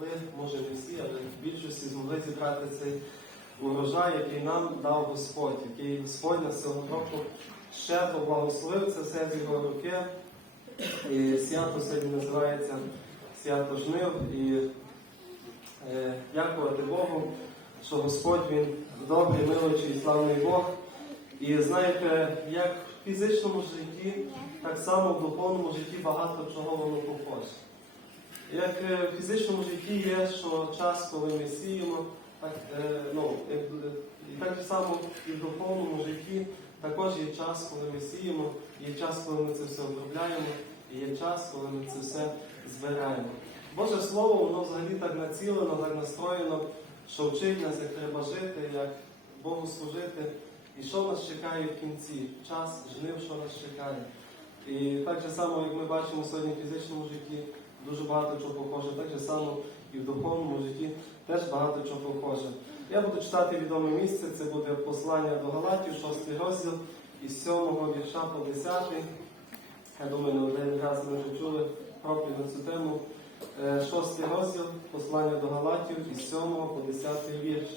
Ми, може не всі, але в більшості змогли зібрати цей урожай, який нам дав Господь, який Господь на цього року щедро благословив це все з його руки. І свято сьогодні називається свято жнив. І е, дякувати Богу, що Господь Він добрий, милочий славний Бог. І знаєте, як в фізичному житті, так само в духовному житті багато чого воно похоже. Як е, в фізичному житті є, що час, коли ми сіємо, так, е, ну, так само і в духовному житті також є час, коли ми сіємо, є час, коли ми це все обробляємо, і є час, коли ми це все збираємо. Боже Слово, воно взагалі так націлено, так настроєно, що вчить нас, як треба жити, як Богу служити, і що нас чекає в кінці, час, жнив, що нас чекає. І так же само, як ми бачимо сьогодні в фізичному житті, дуже багато чого похоже, так же само і в духовному житті теж багато чого похоже. Я буду читати відоме місце, це буде послання до Галатів, 6 розділ, із 7 вірша по 10. Я думаю, не один раз ми вже чули проповідь на цю тему. Е, Шостий розділ, послання до Галатів, із 7 по 10 вірш.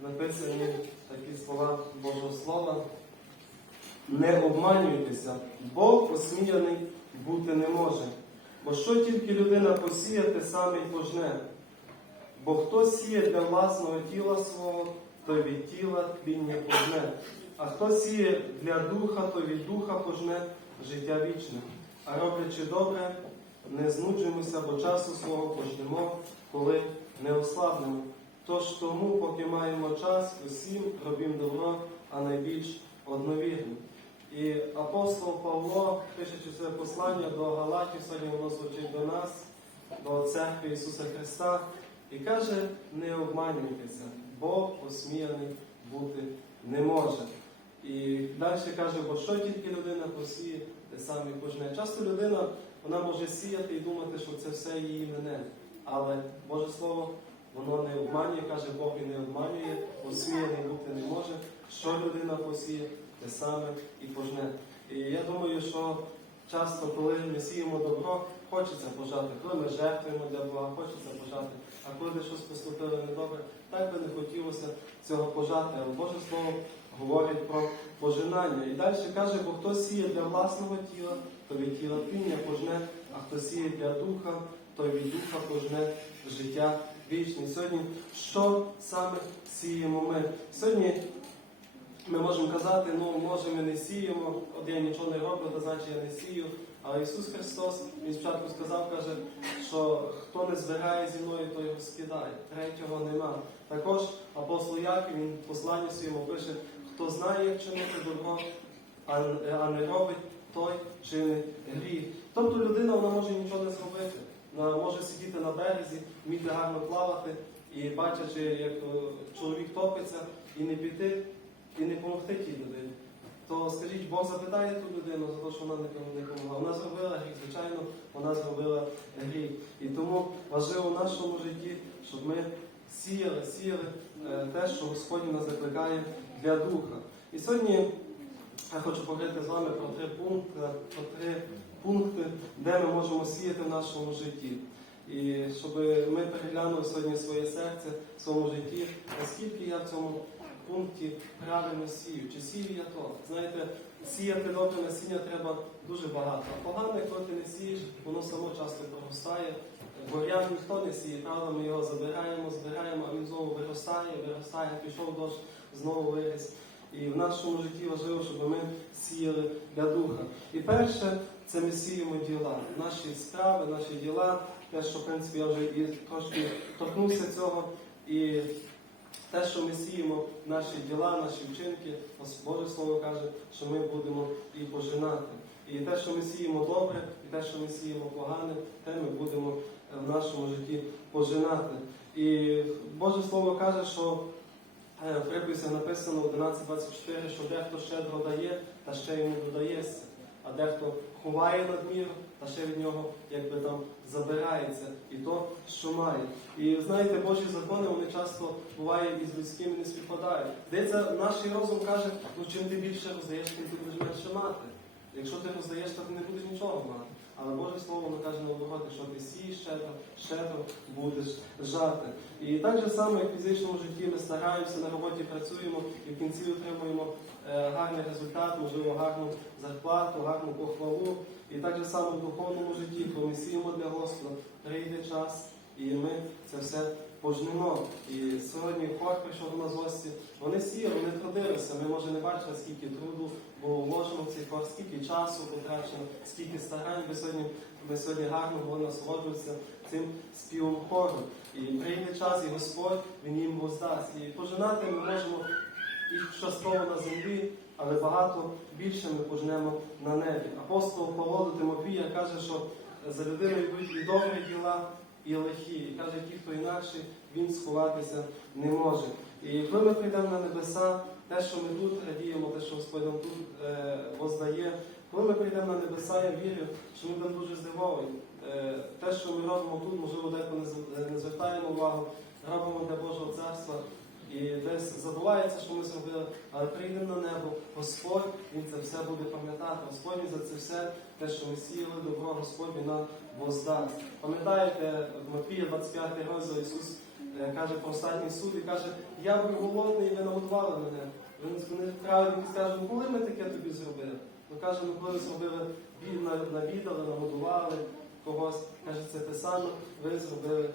Написані такі слова Божого Слова. Не обманюйтеся, Бог осміяний бути не може. Бо що тільки людина посіє, те саме й пожне. Бо хто сіє для власного тіла свого, то від тіла тління пожне. А хто сіє для духа, то від духа пожне життя вічне. А роблячи добре, не знуджуємося, бо часу свого пожнемо, коли не ослабнемо. Тож тому, поки маємо час, усім робім добро, а найбільш одновірно. І апостол Павло, пишучи це послання до Галатів, сьогодні воно звучить до нас, до церкви Ісуса Христа, і каже: не обманюйтеся, Бог осміяний бути не може. І далі каже, бо що тільки людина посіє, те саме пожне. Часто людина вона може сіяти і думати, що це все її мене. Але Боже Слово, воно не обманює, каже, Бог і не обманює, осміяний бути не може. Що людина посіє, те саме і пожне. І я думаю, що часто, коли ми сіємо добро, хочеться пожати, коли ми жертвуємо для Бога, хочеться пожати. А коли ми щось поступили недобре, так би не хотілося цього пожати. Але Боже Слово говорить про пожинання. І далі каже, бо хто сіє для власного тіла, то від тіла піння пожне, а хто сіє для духа, то від духа пожне життя вічне. Сьогодні що саме сіємо ми? Сьогодні ми можемо казати, ну може ми не сіємо, от я нічого не роблю, то значить я не сію. Але Ісус Христос Він спочатку сказав, каже, що хто не збирає зі мною, то його скидає. Третього нема. Також апостол Яків, він в своєму пише, хто знає, як чинити добро, а, а не робить, той чинить гріх. Тобто людина вона може нічого не зробити. Вона може сидіти на березі, вміти гарно плавати і бачачи, як е, чоловік топиться, і не піти, і не допомогти тій людині. То скажіть, Бог запитає ту людину за те, що вона не допомогла. Вона зробила гріх, звичайно, вона зробила гріх. І тому важливо в нашому житті, щоб ми сіяли, сіяли е, те, що Господь нас закликає для духа. І сьогодні я хочу поговорити з вами про три пункти, про три пункти, де ми можемо сіяти в нашому житті. І щоб ми переглянули сьогодні своє серце в своєму житті, наскільки я в цьому пункті правильно сію, чи сію я то. Знаєте, сіяти добре насіння треба дуже багато. А погане, коли ти не сієш, воно само часто проростає. Бур'ян ніхто не сіє, правда, ми його забираємо, збираємо, а він знову виростає, виростає, пішов дощ, знову виріс. І в нашому житті важливо, щоб ми сіяли для духа. І перше, це ми сіємо діла, наші справи, наші діла. Те, що в принципі я вже і трошки торкнувся цього. І те, що ми сіємо, наші діла, наші вчинки, Боже Слово каже, що ми будемо і пожинати. І те, що ми сіємо добре, і те, що ми сіємо погане, те ми будемо е, в нашому житті пожинати. І Боже Слово каже, що е, в приписі написано 11.24, що дехто щедро дає, та ще йому додається, а дехто ховає надміру, та ще від нього якби там забирається і то, що має. І знаєте, Божі закони вони часто буває і з людськими не співпадають. Здається, наш розум каже, ну чим ти більше роздаєш, тим ти будеш менше мати. Якщо ти роздаєш, то ти не будеш нічого мати. Але Боже Слово воно каже наоборот, що ти сієш щедро, щедро будеш жати. І так же само, як в фізичному житті ми стараємося на роботі працюємо і в кінці отримуємо гарний результат, можливо, гарну зарплату, гарну похвалу. І так же само в духовному житті, коли ми сіємо для Господа, прийде час, і ми це все пожнемо. І сьогодні хор прийшов до нас гості. Вони сіяли, вони трудилися. Ми може не бачили, скільки труду було вложено в цей хор, скільки часу потрачено, скільки старань. Ми сьогодні, ми сьогодні гарно були насолоджуватися цим співом хору. І прийде час, і Господь він їм воздасть. І пожинати ми можемо і частково на землі, але багато більше ми пожнемо на небі. Апостол Павло до Тимофія каже, що за людиною йдуть і добрі діла, і лихі. І каже, ті, хто інакше, він сховатися не може. І коли ми прийдемо на небеса, те, що ми тут радіємо, те, що Господь нам тут е, воздає, коли ми прийдемо на небеса, я вірю, що ми будемо дуже здивовані. Е, те, що ми робимо тут, можливо, деколи не звертаємо увагу, робимо для Божого царства. І десь забувається, що ми зробили, але прийдемо на небо, Господь Він це все буде пам'ятати. Господь Він за це все, те, що ми сіяли добро, Господь Він нам воздасть. Пам'ятаєте, Матвія 25 розділ Ісус е, каже про останній суд і каже, я був голодний, і ви нагодували мене. Вони праведники скажуть, ну коли ми таке тобі зробили? Ну каже, ну коли зробили на- навідали, нагодували когось. Каже, це те саме ви зробили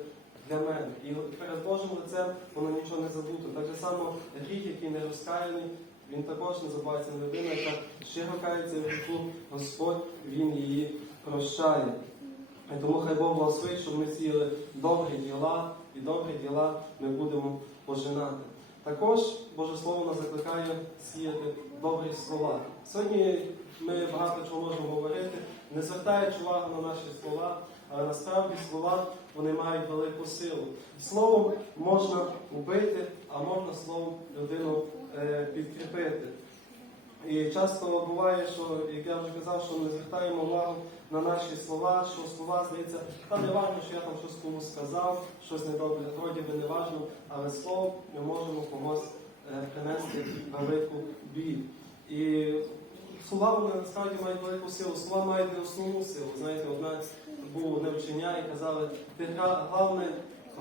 для мене. І перед Божим лицем воно нічого не забуто. Так само гріх, який не розкаяний, він також не забувається на людина, яка щиро кається в гріху, Господь він її прощає. І тому хай Бог благословить, щоб ми сіяли добрі діла, і добрі діла ми будемо пожинати. Також Боже Слово нас закликає сіяти добрі слова. Сьогодні ми багато чого не звертаючи увагу на наші слова, але насправді слова вони мають велику силу. Словом можна вбити, а можна словом людину е, підкріпити. І часто буває, що, як я вже казав, що ми звертаємо увагу на наші слова, що слова здається, та не важливо, що я там щось комусь сказав, щось недобре, вроді би не важливо, але словом ми можемо комусь е, принести велику біль. І слова вони насправді мають велику силу. Слова мають не основну силу. Знаєте, одна було одне і казали, ти головне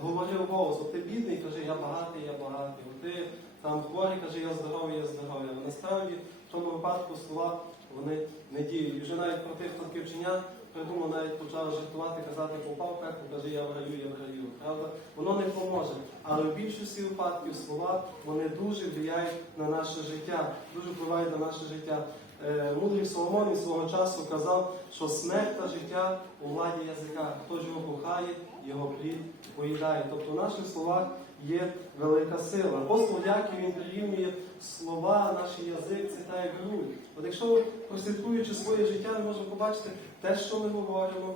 говорив голос, от ти бідний, каже, я багатий, я багатий. Ти там хворий, каже, я здоровий, я здоровий. Але насправді в тому випадку слова вони не діють. І вже навіть про тих, хто таке вчення придумав, навіть почали жартувати, казати, попав в каже, я в раю, я в раю. Правда? Воно не поможе. Але в більшості випадків слова вони дуже впливають на наше життя, дуже впливають на наше життя. Е, Мудрий Соломон із свого часу казав, що смерть та життя у владі язика. Хто ж його кохає, його плід поїдає. Тобто в наших словах є велика сила. Апостол Яків він прирівнює слова, наш язик, це та як грудь. От якщо прослідкуючи своє життя, ми можемо побачити те, що ми говоримо.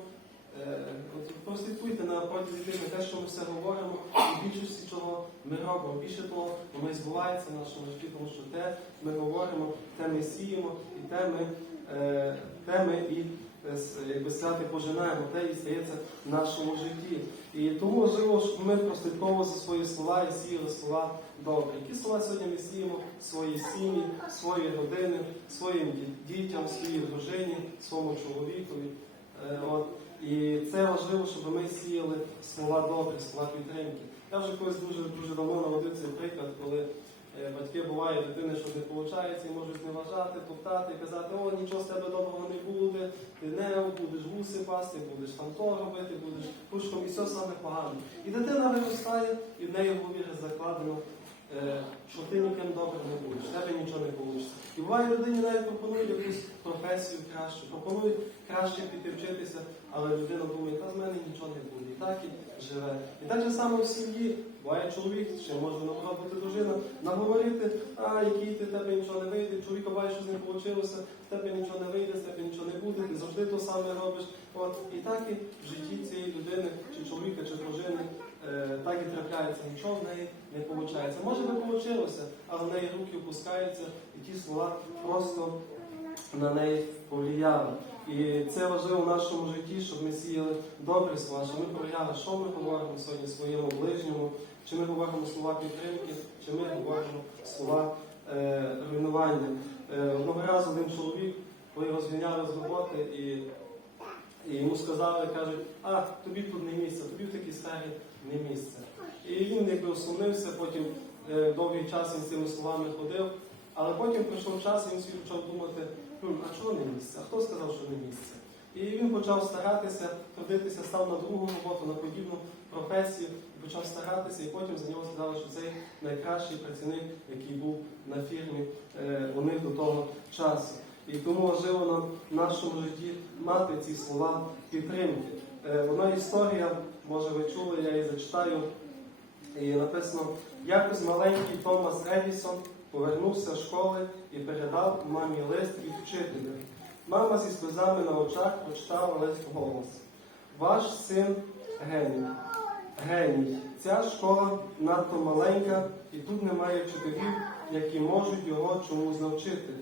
Е, прослідкуйте на протязі тижня те, що ми все говоримо, і більшості чого ми робимо. Більше того, воно збувається в нашому житті, тому що те ми говоримо, те ми сіємо, і те ми, е, те ми і е, якби сказати, пожинаємо, те і стається в нашому житті. І тому важливо, щоб ми прослідковували свої слова і сіяли слова добрі. Які слова сьогодні ми сіємо свої сім'ї, свої родини, своїм дітям, своїй дружині, своєму чоловікові. Е, От. І це важливо, щоб ми сіяли слова добрі, слова підтримки. Я вже колись дуже дуже давно наводив цей приклад, коли е, батьки буває дитини, що не виходить, і можуть зневажати, топтати, казати, о, нічого з тебе доброго не буде, ти не будеш гуси пасти, будеш там то робити, будеш пушком, і все саме погано. І дитина виростає, і в неї в голові закладено, що ти ніким добрим не будеш, в тебе нічого не вийде. І буває людині навіть пропонують якусь професію кращу, пропонують краще піти вчитися, але людина думає, та з мене нічого не буде. І так і живе. І так же само в сім'ї. Буває чоловік, ще може наоборот бути дружина, наговорити, а який ти в тебе нічого не вийде, чоловіка бачиш, що з ним вийшло, в тебе нічого не вийде, з тебе нічого не буде, ти завжди то саме робиш. От і так і в житті цієї людини, чи чоловіка, чи дружини, е, так і трапляється, нічого в неї не виходить. Може би вийшло, але в неї руки опускаються, і ті слова просто на неї повлияли. І це важливо в нашому житті, щоб ми сіяли добрі слова, щоб ми провіряли, що ми говоримо сьогодні своєму ближньому, чи ми говоримо слова підтримки, чи ми говоримо слова е, руйнування. Е, одного разу один чоловік, коли його звільняли з роботи, і І йому сказали, кажуть, а тобі тут не місце, тобі в такій сфері не місце. І він якби осумнився, потім е, довгий час він з цими словами ходив, але потім прийшов час, і він собі почав думати, «Хм, а чого не місце? А хто сказав, що не місце? І він почав старатися, трудитися, став на другу роботу, на подібну професію, почав старатися, і потім за нього сказали, що цей найкращий працівник, який був на фірмі е, у них до того часу. І тому важливо нам в нашому житті мати ці слова підтримки. Е, Одна історія, може ви чули, я її зачитаю. І написано, якось маленький Томас Едісон повернувся з школи і передав мамі лист від вчителя. Мама зі сльозами на очах прочитала лист голос. Ваш син геній. Геній. Ця школа надто маленька, і тут немає вчителів, які можуть його чомусь навчити.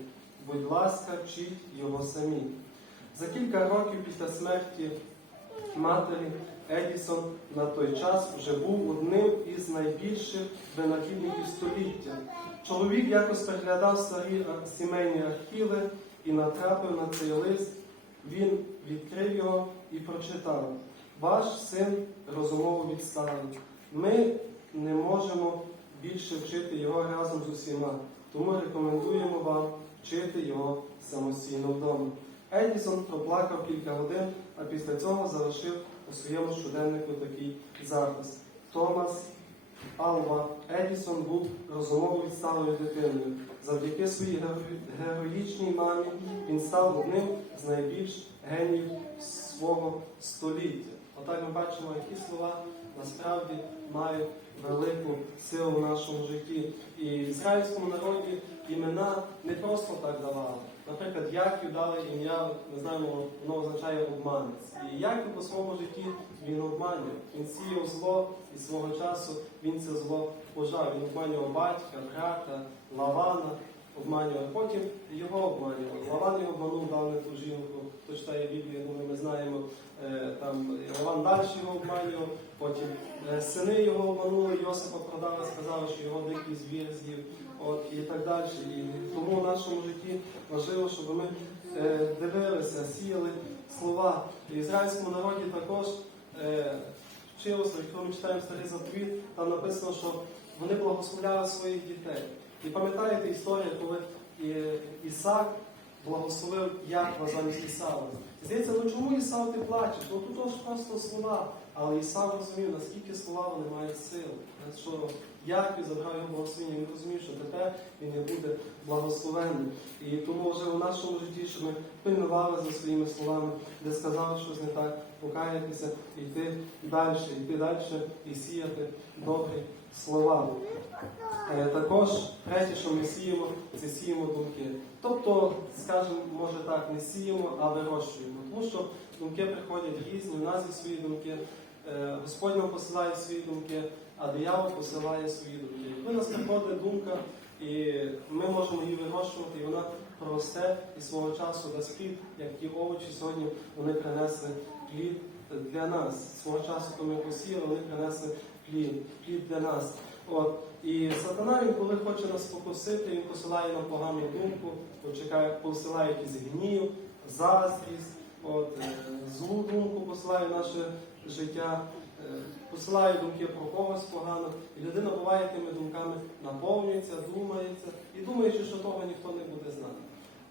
Будь ласка, вчіть його самі. За кілька років після смерті матері Едісон на той час вже був одним із найбільших винахідників століття. Чоловік якось переглядав старі сімейні архіви і натрапив на цей лист. Він відкрив його і прочитав. Ваш син розумово відсталий. Ми не можемо більше вчити його разом з усіма, тому рекомендуємо вам вчити його самостійно вдома. Едісон проплакав кілька годин, а після цього залишив у своєму щоденнику такий запис. Томас Алва Едісон був розумово відсталою дитиною. Завдяки своїй героїчній мамі він став одним з найбільш геніїв свого століття. Отак ми бачимо, які слова насправді мають велику силу в нашому житті. І ізраїльському народі імена не просто так давали. Наприклад, Яків дали ім'я, ми знаємо, воно означає обманець. І Яків по своєму житті він обманює. Він сіяв зло і свого часу він це зло пожав. Він обманював батька, брата, Лавана, обманював. Потім його обманював. Лаван його обманув, дав не ту жінку. Хто читає Біблію, ми знаємо. е, Там Лаван далі його обманював, потім е, сини його обманули, Йосипа продали, сказали, що його дикий звір з'їв. От, і так далі. І тому в нашому житті важливо, щоб ми е, дивилися, сіяли слова. В ізраїльському народі також е, вчилося, якщо ми читаємо старий заповіт, там написано, що вони благословляли своїх дітей. І пам'ятаєте історію, коли е, Ісак благословив Якова замість Ісава. Здається, ну чому Ісав ти плачеш? Ну тут просто слова. Але Ісав розумів, наскільки слова вони мають силу. Що Яків забрав його благословення, він розумів, що тепер він не буде благословенний. І тому вже в нашому житті, щоб ми пильнували за своїми словами, де сказав щось не так, покаятися, йти далі, йти далі і сіяти добрі слова. Е, Також третє, що ми сіємо, це сіємо думки. Тобто, скажімо, може так, не сіємо, а вирощуємо. Тому що думки приходять різні, у нас є свої думки. Е, Господь нам посилає свої думки, а диявол посилає свої думки. Коли нас приходить думка, і ми можемо її вирощувати, і вона проросте і свого часу дасть плід, як ті овочі сьогодні вони принесли плід для нас. Свого часу, коли ми посіяли, вони принесли плід, плід для нас. От. І сатана, він коли хоче нас спокусити, він посилає нам погану думку, почекає, посилає якийсь гнів, заздрість, от, е, злу думку посилає наше життя, е, посилає думки про когось погано. І людина буває тими думками наповнюється, думається і думаючи, що того ніхто не буде знати.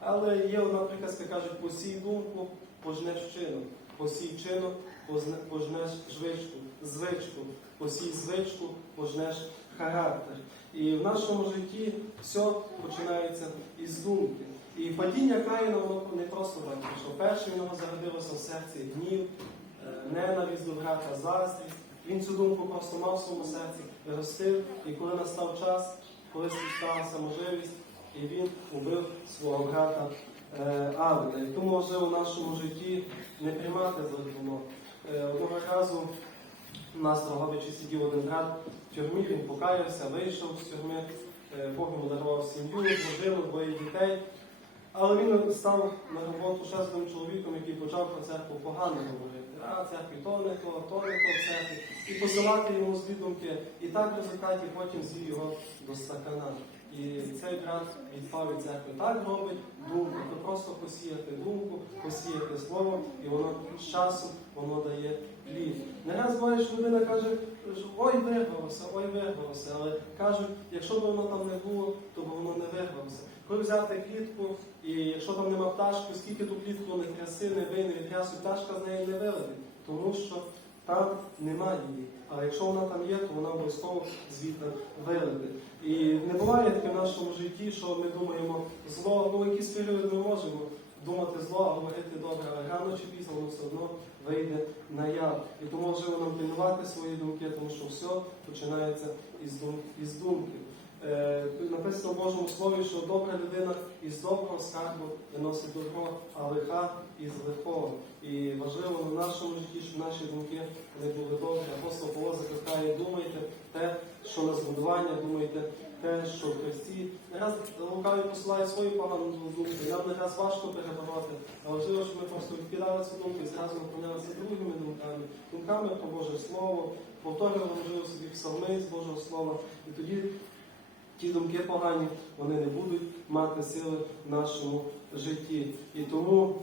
Але є одна приказка, кажуть, посій думку, пожнеш вчинок, посій позне- пожнеш звичку, звичку, посій звичку, пожнеш характер. І в нашому житті все починається із думки. І падіння Каїна воно не просто так пішло. Перше в нього зародилося в серці гнів, ненависть до брата, заздрість. Він цю думку просто мав в своєму серці, ростив. І коли настав час, коли сталася можливість, і він убив свого брата е, Авеля. І тому важливо в нашому житті не приймати за зло. Е, Одного разу у нас Дрогобичі сидів один брат в тюрмі, він покаявся, вийшов з тюрми, е, Бог йому дарував сім'ю, дружину, двоє дітей. Але він став на роботу одним чоловіком, який почав про церкву погано говорити. А церкві то не то, то не то в церкві. І посилати йому злі думки. І так в результаті потім звів його до стакана. І цей брат відпав від церкви. Так робить думку, то просто посіяти думку, посіяти слово, і воно з часом воно дає плід. Буває, що людина каже, що ой, вирвалося, ой, вирвалося. Але кажуть, якщо б воно там не було, то б воно не вирвалося. Коли взяти клітку, і якщо там нема пташки, скільки ту клітку не тряси, не вий, не відтрясуй, пташка з неї не вилетить, тому що там немає її. Але якщо вона там є, то вона обов'язково звідти вилетить. І не буває таке в нашому житті, що ми думаємо зло, ну якісь періоди ми можемо думати зло, а говорити добре, але рано чи пізно воно все одно вийде на яв. І тому важливо нам пильнувати свої думки, тому що все починається із думки. Е, написано в Божому Слові, що добра людина із доброго скарбу виносить добро, а лиха із лихого. І важливо в нашому житті, щоб наші думки вони були добрі. Апостол Павло закликає, думайте те, що на збудування, думайте те, що в Христі. Не раз лукавий посилає свою погану думку, нам не раз важко перебороти. Але важливо, щоб ми просто відкидали цю думку і зразу наповнялися другими думками, думками про Боже Слово, повторювали можливо собі псалми з Божого Слова. І тоді ті думки погані, вони не будуть мати сили в нашому житті. І тому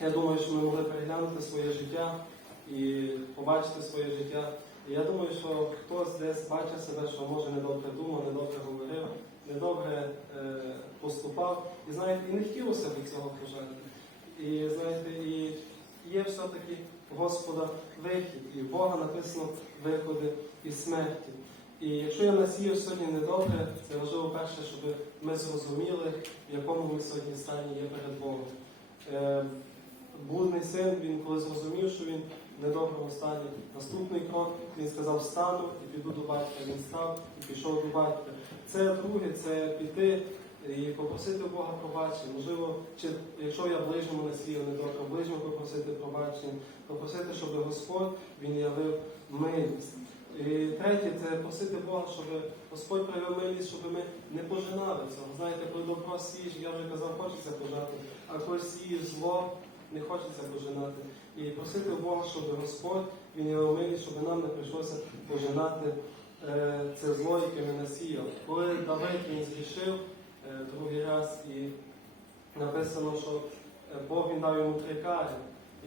я думаю, що ми могли переглянути своє життя і побачити своє життя. І я думаю, що хтось десь бачить себе, що може недобре думав, недобре говорив, недобре е, поступав. І знаєте, і не хотілося б цього бажати. І знаєте, і є все-таки Господа вихід, і в Бога написано виходи із смерті. І якщо я насіяв сьогодні недобре, це важливо перше, щоб ми зрозуміли, в якому ми сьогодні стані є перед Богом. Е, Блудний син, він коли зрозумів, що він в недоброму стані. Наступний крок він сказав, встану і піду до батька. Він став і пішов до батька. Це друге, це піти і попросити Бога пробачення. Можливо, чи якщо я ближньому насіяв недобре, ближньому попросити пробачення, попросити, щоб Господь він явив милість. І третє, це просити Бога, щоб Господь проявив милість, щоб ми не пожинали цього. Знаєте, коли добро сієш, я вже казав, хочеться пожати, а коли сієш зло, не хочеться пожинати. І просити Бога, щоб Господь він явив милість, щоб нам не прийшлося пожинати е, це зло, яке ми насіяв. Коли Давид він зрішив е, другий раз і написано, що е, Бог він дав йому три кари.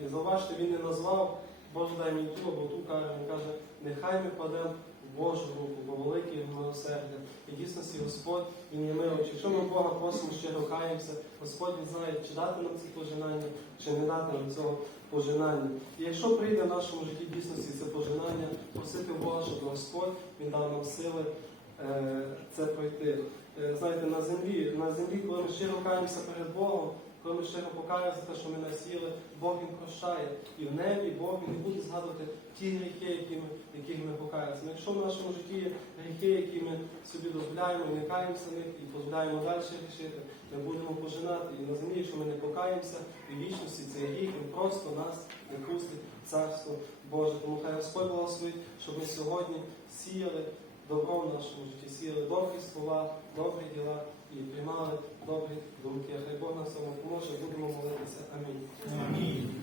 І зауважте, він не назвав Боже дай мені ту або ту кару. Він каже, нехай ми кладемо в Божу руку, бо велике його милосердя. І дійсності Господь він є милий. Якщо ми Бога просимо, щиро каємося, Господь він знає, чи дати нам це пожинання, чи не дати нам цього пожинання. І якщо прийде в нашому житті дійсності це пожинання, просити Бога, щоб Господь він дав нам сили е, це пройти. Е, Знаєте, на землі, на землі, коли ми щиро каємося перед Богом, коли ми щиро покаємося за те, що ми насіли, Бог він прощає. І в небі Бог він не буде згадувати ті гріхи, які ми, яких ми покаємося. Якщо в нашому житті є гріхи, які ми собі дозволяємо, не каємося в них і дозволяємо далі грішити, ми будемо пожинати. І на землі, якщо ми не покаємося, і вічності цей гріх, він просто нас не пустить царство Боже. Тому хай Господь благословить, щоб ми сьогодні сіяли добро в нашому житті, сіяли добрі слова, добрі діла і приймали добрі думки. Хай Бог нам в поможе, будемо молитися. Амінь. Амінь.